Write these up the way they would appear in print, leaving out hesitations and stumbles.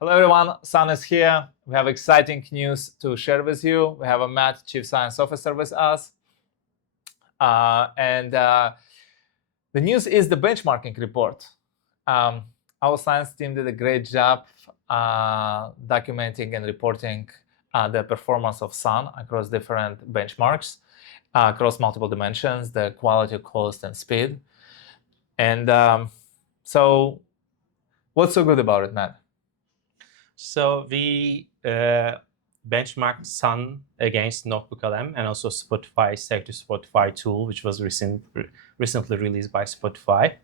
Hello everyone, Sun is here. We have exciting news to share with you. We have a Matt, Chief Science Officer, with us. The news is the benchmarking report. Our science team did a great job documenting and reporting the performance of Sun across different benchmarks, across multiple dimensions, the quality, cost, and speed. So what's so good about it, Matt? So we benchmarked Sun against NotebookLM and also Spotify Save to Spotify tool, which was recently released by Spotify.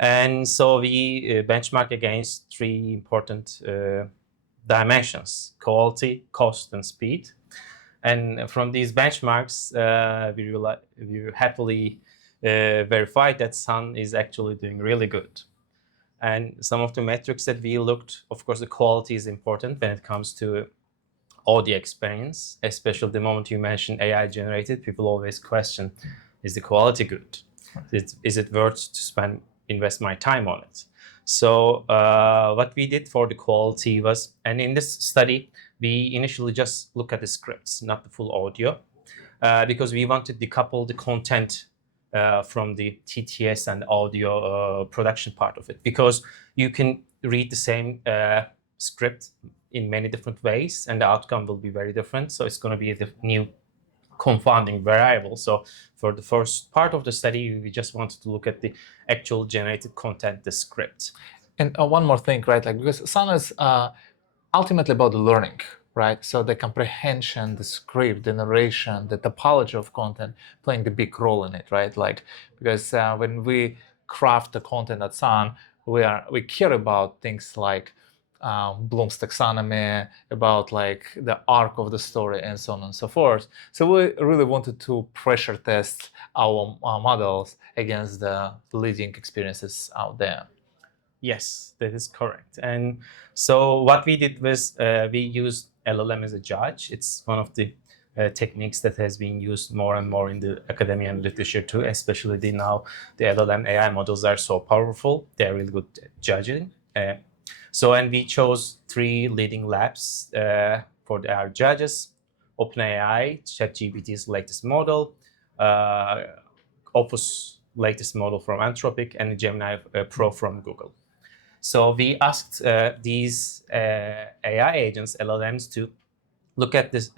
And so we benchmark against three important dimensions: quality, cost, and speed. And from these benchmarks, we happily verified that Sun is actually doing really good. And some of the metrics that we looked, of course, the quality is important when it comes to audio experience, especially the moment you mention AI generated, people always question, is the quality good? Is it worth to invest my time on it? So what we did for the quality was, and in this study, we initially just look at the scripts, not the full audio, because we wanted to decouple the content from the TTS and audio production part of it, because you can read the same script in many different ways and the outcome will be very different. So it's going to be a new confounding variable. So for the first part of the study, we just wanted to look at the actual generated content, the script. And one more thing, right? Because Sun is ultimately about the learning, right? So the comprehension, the script, the narration, the topology of content playing a big role in it, right? Because when we craft the content at Sun, we care about things like Bloom's taxonomy, about the arc of the story, and so on and so forth. So we really wanted to pressure test our models against the leading experiences out there. Yes, that is correct. And so what we did was we used LLM as a judge. It's one of the techniques that has been used more and more in the academia and literature too, especially now the LLM AI models are so powerful. They're really good at judging. And we chose three leading labs for our judges: OpenAI, ChatGPT's latest model, Opus latest model from Anthropic, and Gemini Pro from Google. So we asked these AI agents, LLMs, to look at this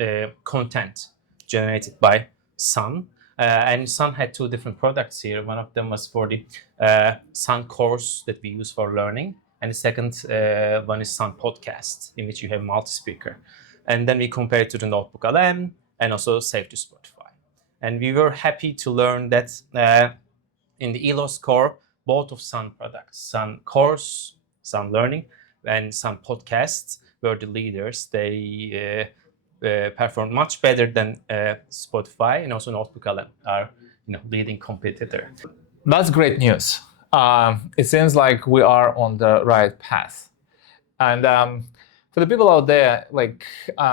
content generated by Sun. And Sun had two different products here. One of them was for the Sun course that we use for learning. And the second one is Sun Podcast, in which you have multi-speaker. And then we compared to the NotebookLM and also Save to Spotify. And we were happy to learn that in the ELO score, both of Sun products, Sun Course, Sun Learning, and Sun Podcasts were the leaders. They performed much better than Spotify, and also NotebookLM, our leading competitor. That's great news. It seems like we are on the right path. And for the people out there, and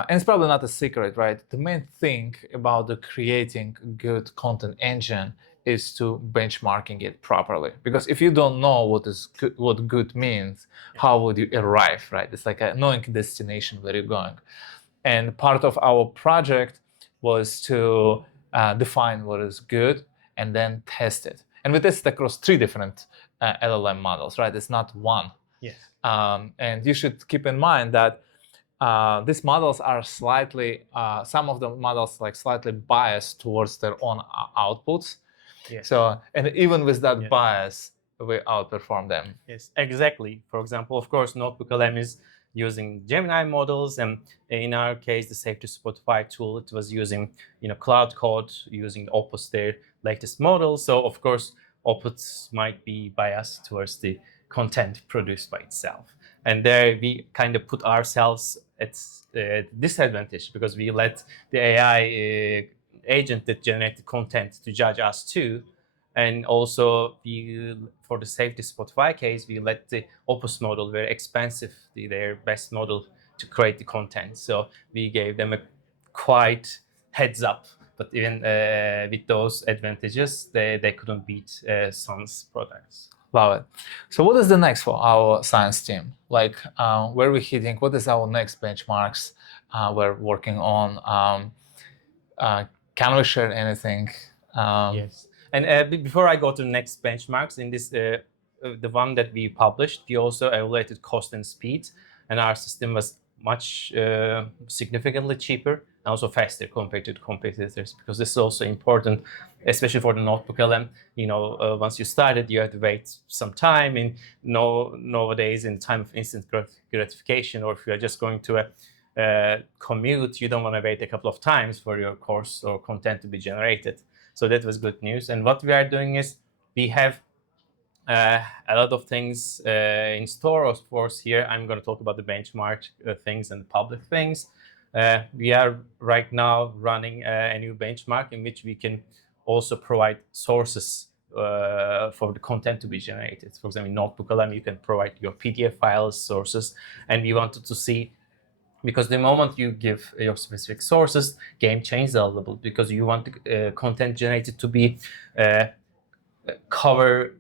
it's probably not a secret, right? The main thing about creating good content engine is to benchmarking it properly. Because if you don't know what good means, how would you arrive, right? It's like knowing destination where you're going. And part of our project was to define what is good and then test it. And we tested across three different LLM models, right? It's not one. Yes. And you should keep in mind that these models are slightly, some of the models slightly biased towards their own outputs. Yes. So, and even with that bias, we outperform them. Yes, exactly. For example, of course, NotebookLM is using Gemini models, and in our case, the Save to Spotify tool, it was using Claude Code, using Opus, their latest model. So of course, Opus might be biased towards the content produced by itself. And there we kind of put ourselves at disadvantage because we let the AI agent that generated content to judge us too. And also, for the Save to Spotify case, we let the Opus model, very expensive, their best model, to create the content. So we gave them a quite heads up. But even with those advantages, they couldn't beat Sun's products. Love it. So what is the next for our science team? Like, where are we hitting? What is our next benchmarks we're working on? Can we share anything? Yes. And before I go to the next benchmarks, in this, the one that we published, we also evaluated cost and speed, and our system was much significantly cheaper and also faster compared to the competitors, because this is also important, especially for the NotebookLM. Once you started, you have to wait some time. And nowadays, in time of instant gratification, or if you are just going to a commute, you don't want to wait a couple of times for your course or content to be generated. So that was good news. And what we are doing is we have a lot of things in store. Of course, here I'm going to talk about the benchmark things and the public things. We are right now running a new benchmark in which we can also provide sources for the content to be generated. For example, in NotebookLM, you can provide your PDF files, sources, and we wanted to see, because the moment you give your specific sources, game changes a little bit, because you want the content generated to be cover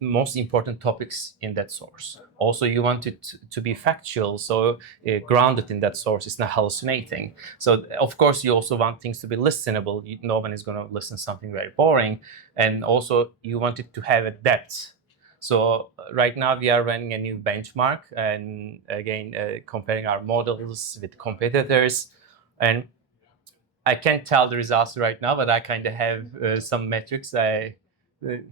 most important topics in that source. Also, you want it to be factual, so grounded in that source. It's not hallucinating. So, of course, you also want things to be listenable. No one is going to listen to something very boring. And also, you want it to have a depth. So right now we are running a new benchmark, and again comparing our models with competitors. And I can't tell the results right now, but I kind of have some metrics. I can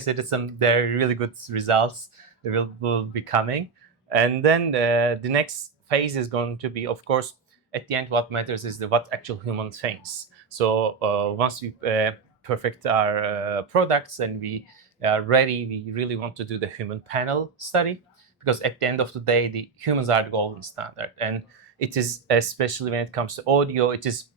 say that there are really good results that will be coming. And then the next phase is going to be, of course, at the end, what matters is what actual human thinks. So once we perfect our products and we are ready, we really want to do the human panel study, because at the end of the day, the humans are the golden standard. And it is, especially when it comes to audio, it's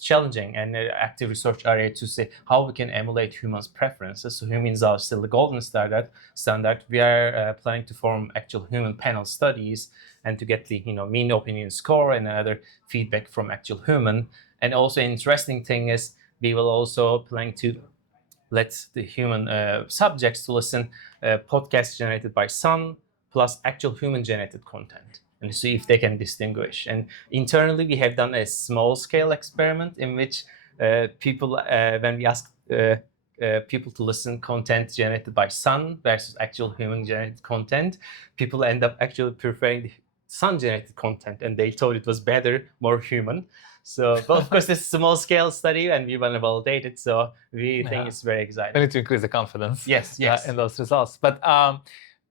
challenging and an active research area to say how we can emulate humans' preferences. So humans are still the golden standard. We are planning to form actual human panel studies and to get the mean opinion score and other feedback from actual human. And also, an interesting thing is we will also plan to let the human subjects to listen podcasts generated by Sun plus actual human generated content, and see if they can distinguish. And internally, we have done a small scale experiment in which people, when we ask people to listen content generated by Sun versus actual human generated content, people end up actually preferring the Sun generated content, and they thought it was better, more human. So, but of course, this is a small scale study and we want to validate it. So we think it's very exciting. We need to increase the confidence yes. In those results. But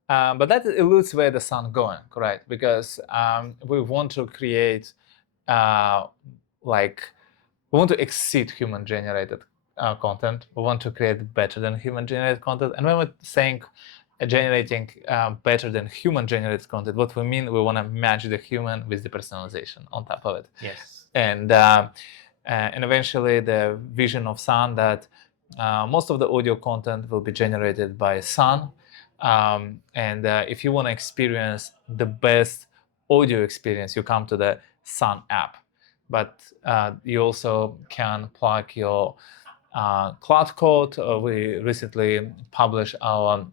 that alludes where the sun going, correct? Because we want to create, we want to exceed human-generated content. We want to create better than human-generated content. And when we're saying generating better than human-generated content, what we mean, we want to match the human with the personalization on top of it. Yes. And eventually, the vision of Sun that most of the audio content will be generated by Sun. And if you want to experience the best audio experience, you come to the Sun app. But you also can plug your Claude code. We recently published our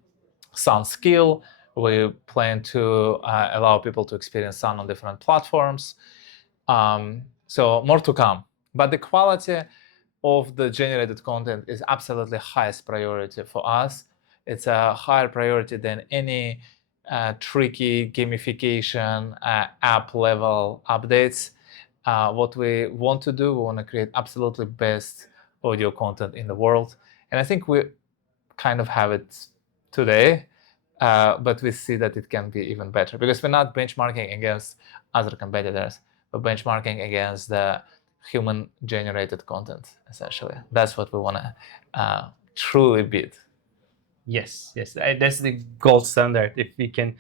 Sun skill. We plan to allow people to experience Sun on different platforms. So more to come. But the quality of the generated content is absolutely highest priority for us. It's a higher priority than any tricky gamification app level updates. What we want to do, we want to create absolutely best audio content in the world. And I think we kind of have it today, but we see that it can be even better, because we're not benchmarking against other competitors, we're benchmarking against the human generated content, essentially. That's what we want to truly beat. Yes, that's the gold standard. If we can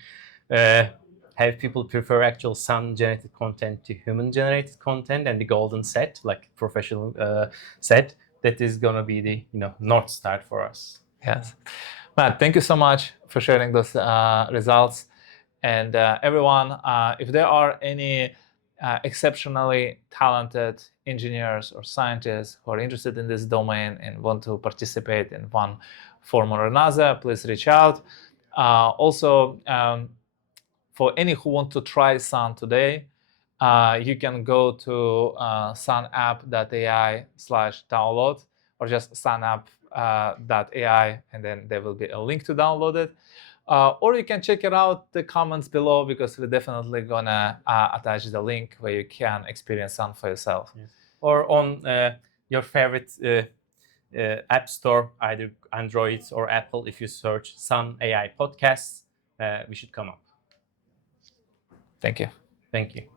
have people prefer actual Sun generated content to human generated content, and the golden set, like professional set, that is going to be the North Star for us. Yes. Matt, thank you so much for sharing those results. And everyone, if there are any exceptionally talented engineers or scientists who are interested in this domain and want to participate in one form or another, please reach out. Also, for any who want to try Sun today, you can go to sunapp.ai/download, or just sunapp.ai, and then there will be a link to download it. Or you can check it out the comments below, because we're definitely gonna attach the link where you can experience Sun for yourself. Yes. Or on your favorite app store, either Android or Apple, if you search Sun AI Podcasts, we should come up. Thank you. Thank you.